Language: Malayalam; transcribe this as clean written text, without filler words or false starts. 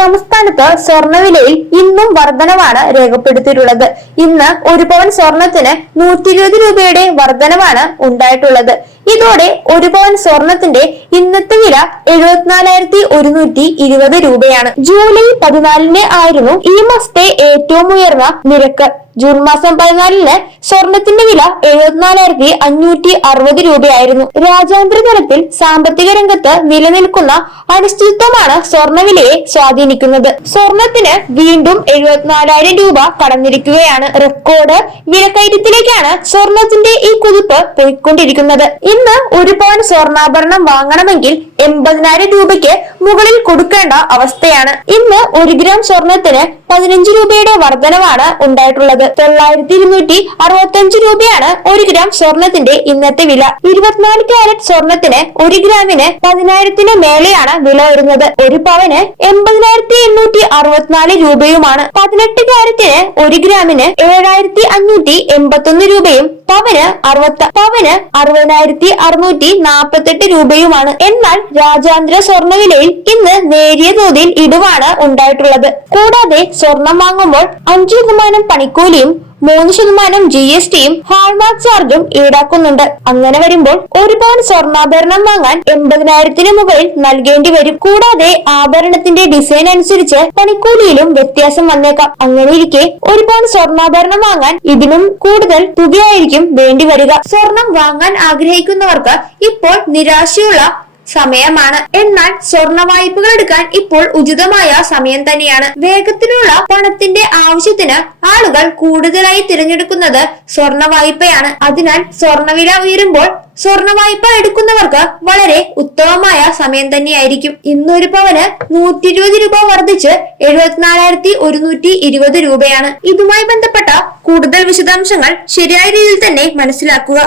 സംസ്ഥാനത്ത് സ്വർണ്ണവിലയിൽ ഇന്നും വർധനവാണ് രേഖപ്പെടുത്തിയിട്ടുള്ളത്. ഇന്ന് ഒരു പവൻ സ്വർണത്തിന് 120 രൂപയുടെ വർധനവാണ് ഉണ്ടായിട്ടുള്ളത്. ഇതോടെ ഒരു പവൻ സ്വർണത്തിന്റെ ഇന്നത്തെ വില 74,120 രൂപയാണ്. ജൂലൈ 14 ആയിരുന്നു ഈ മാസത്തെ ഏറ്റവും ഉയർന്ന നിരക്ക്. ജൂൺ മാസം 14 സ്വർണത്തിന്റെ വില 74,560 രൂപയായിരുന്നു. രാജ്യാന്തര തലത്തിൽ സാമ്പത്തിക രംഗത്ത് നിലനിൽക്കുന്ന അനിശ്ചിതത്വമാണ് സ്വർണ്ണവിലയെ സ്വാധീനിക്കുന്നത്. സ്വർണത്തിന് വീണ്ടും 74,000 രൂപ കടന്നിരിക്കുകയാണ്. റെക്കോർഡ് വിലക്കയറ്റത്തിലേക്കാണ് സ്വർണത്തിന്റെ ഈ കുതിപ്പ് പോയിക്കൊണ്ടിരിക്കുന്നത്. ഇന്ന് ഒരു പവൻ സ്വർണ്ണാഭരണം വാങ്ങണമെങ്കിൽ 80,000 രൂപയ്ക്ക് മുകളിൽ കൊടുക്കേണ്ട അവസ്ഥയാണ്. ഇന്ന് 1 ഗ്രാം സ്വർണത്തിന് 15 രൂപയുടെ വർധനവാണ് ഉണ്ടായിട്ടുള്ളത്. 9,265 രൂപയാണ് 1 ഗ്രാം സ്വർണത്തിന്റെ ഇന്നത്തെ വില. 24 കാരറ്റ് സ്വർണത്തിന് 1 ഗ്രാമിന് 10,000-ന് മേലെയാണ് വില വരുന്നത്. ഒരു പവന് 80,864 രൂപയുമാണ്. 18 കാരറ്റിന് 1 ഗ്രാമിന് 7,581 രൂപയും പവന് 60,648 രൂപയുമാണ്. എന്നാൽ രാജ്യാന്തര സ്വർണ്ണവിലയിൽ ഇന്ന് നേരിയ തോതിൽ ഇടിവാണ് ഉണ്ടായിട്ടുള്ളത്. കൂടാതെ സ്വർണം വാങ്ങുമ്പോൾ 5% പണിക്കൂലിയും 3% GSTയും ഹാൾമാർക്ക് ചാർജും ഈടാക്കുന്നുണ്ട്. അങ്ങനെ വരുമ്പോൾ ഒരു പവൻ സ്വർണ്ണാഭരണം വാങ്ങാൻ 80,000-ന് മുകളിൽ നൽകേണ്ടി വരും. കൂടാതെ ആഭരണത്തിന്റെ ഡിസൈൻ അനുസരിച്ച് പണിക്കൂലിയിലും വ്യത്യാസം വന്നേക്കാം. അങ്ങനെയിരിക്കെ ഒരു പവൻ സ്വർണ്ണാഭരണം വാങ്ങാൻ ഇതിനും കൂടുതൽ തുകയായിരിക്കും വേണ്ടി വരിക. സ്വർണം വാങ്ങാൻ ആഗ്രഹിക്കുന്നവർക്ക് ഇപ്പോൾ നിരാശയുള്ള സമയമാണ്. എന്നാൽ സ്വർണ്ണ വായ്പകൾ എടുക്കാൻ ഇപ്പോൾ ഉചിതമായ സമയം തന്നെയാണ്. വേഗത്തിലുള്ള പണത്തിന്റെ ആവശ്യത്തിന് ആളുകൾ കൂടുതലായി തിരഞ്ഞെടുക്കുന്നത് സ്വർണ്ണ വായ്പയാണ്. അതിനാൽ സ്വർണ്ണവില ഉയരുമ്പോൾ സ്വർണ്ണ വായ്പ എടുക്കുന്നവർക്ക് വളരെ ഉത്തമമായ സമയം തന്നെയായിരിക്കും. ഇന്നൊരു പവന് 120 രൂപ വർദ്ധിച്ച് 74,120 രൂപയാണ്. ഇതുമായി ബന്ധപ്പെട്ട കൂടുതൽ വിശദാംശങ്ങൾ ശരിയായ രീതിയിൽ തന്നെ മനസ്സിലാക്കുക.